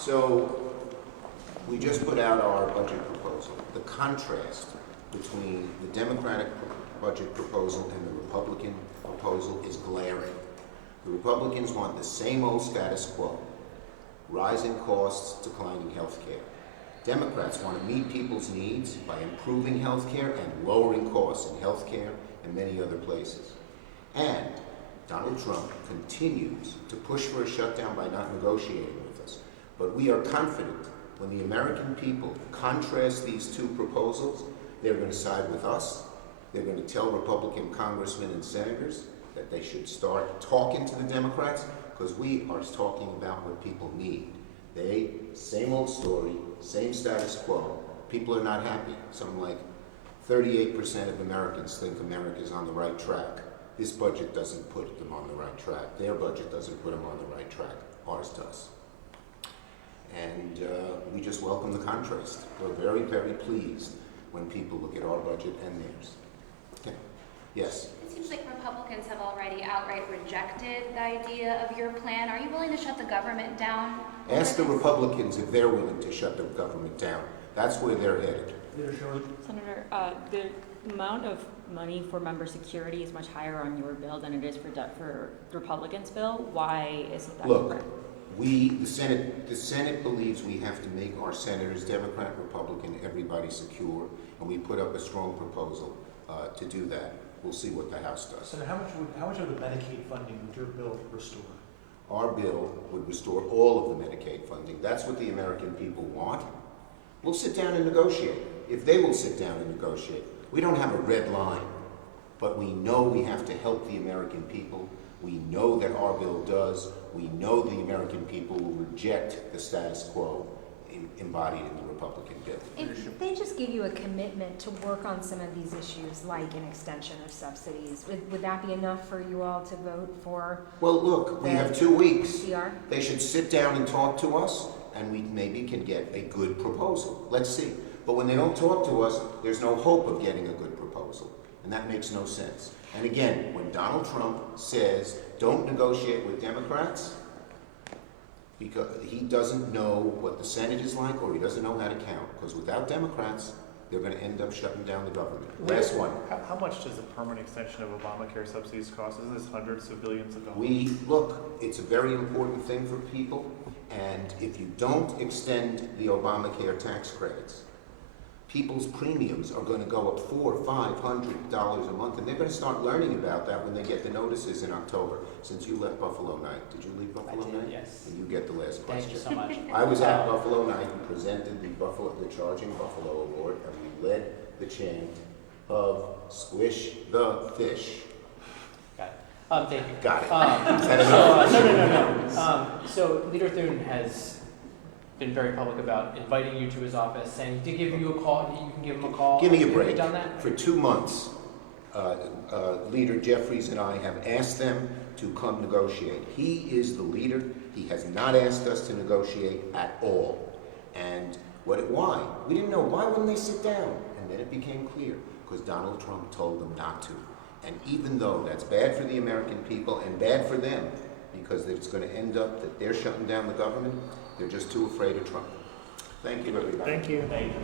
So we just put out our budget proposal. The contrast between the Democratic budget proposal and the Republican proposal is glaring. The Republicans want the same old status quo, rising costs, declining health care. Democrats want to meet people's needs by improving health care and lowering costs in health care and many other places. And Donald Trump continues to push for a shutdown by not negotiating with us. But we are confident when the American people contrast these two proposals, they're going to side with us. They're going to tell Republican congressmen and senators that they should start talking to the Democrats, because we are talking about what people need. Same old story, same status quo. People are not happy. Something like 38% of Americans think America is on the right track. This budget doesn't put them on the right track. Their budget doesn't put them on the right track. Ours does. And we just welcome the contrast. We're very, very pleased when people look at our budget and theirs. Okay. Yes? It seems like Republicans have already outright rejected the idea of your plan. Are you willing to shut the government down? Ask the Republicans if they're willing to shut the government down. That's where they're headed. Senator, the amount of money for member security is much higher on your bill than it is for Republicans' bill. Why isn't that different? The Senate believes we have to make our senators, Democrat, Republican, everybody secure, and we put up a strong proposal to do that. We'll see what the House does. Senator, how much of the Medicaid funding would your bill restore? Our bill would restore all of the Medicaid funding. That's what the American people want. We'll sit down and negotiate. If they will sit down and negotiate. We don't have a red line, but we know we have to help the American people. We know that our bill does. We know the American people will reject the status quo embodied in the Republican bill. If they just give you a commitment to work on some of these issues, like an extension of subsidies, would that be enough for you all to vote for? Well, look, we have 2 weeks. CR? They should sit down and talk to us, and we maybe can get a good proposal. Let's see. But when they don't talk to us, there's no hope of getting a good proposal. And that makes no sense. And again, when Donald Trump says, don't negotiate with Democrats, because he doesn't know what the Senate is like, or he doesn't know how to count. Because without Democrats, they're going to end up shutting down the government. Last one. How much does a permanent extension of Obamacare subsidies cost? Isn't this hundreds of billions of dollars? Look, it's a very important thing for people. And if you don't extend the Obamacare tax credits, people's premiums are going to go up $400 or $500 a month, and they're going to start learning about that when they get the notices in October. Since you left Buffalo Night, did you leave Buffalo Night? Yes. And you get the last question. Thank you so much. I was at Buffalo Night and presented the Charging Buffalo Award, and we led the chant of "Squish the Fish." Got it. Thank you. Got it. So, Is that enough? no. So Leader Thune has been very public about inviting you to his office, saying to give you a call. You can give him a call. Give me a Have you break. done that? For 2 months, Leader Jeffries and I have asked them to come negotiate. He is the leader. He has not asked us to negotiate at all. And why? We didn't know. Why wouldn't they sit down? And then it became clear, because Donald Trump told them not to. And even though that's bad for the American people and bad for them, because it's going to end up that they're shutting down the government, they're just too afraid of Trump. Thank you, everybody. Thank you. Thank you.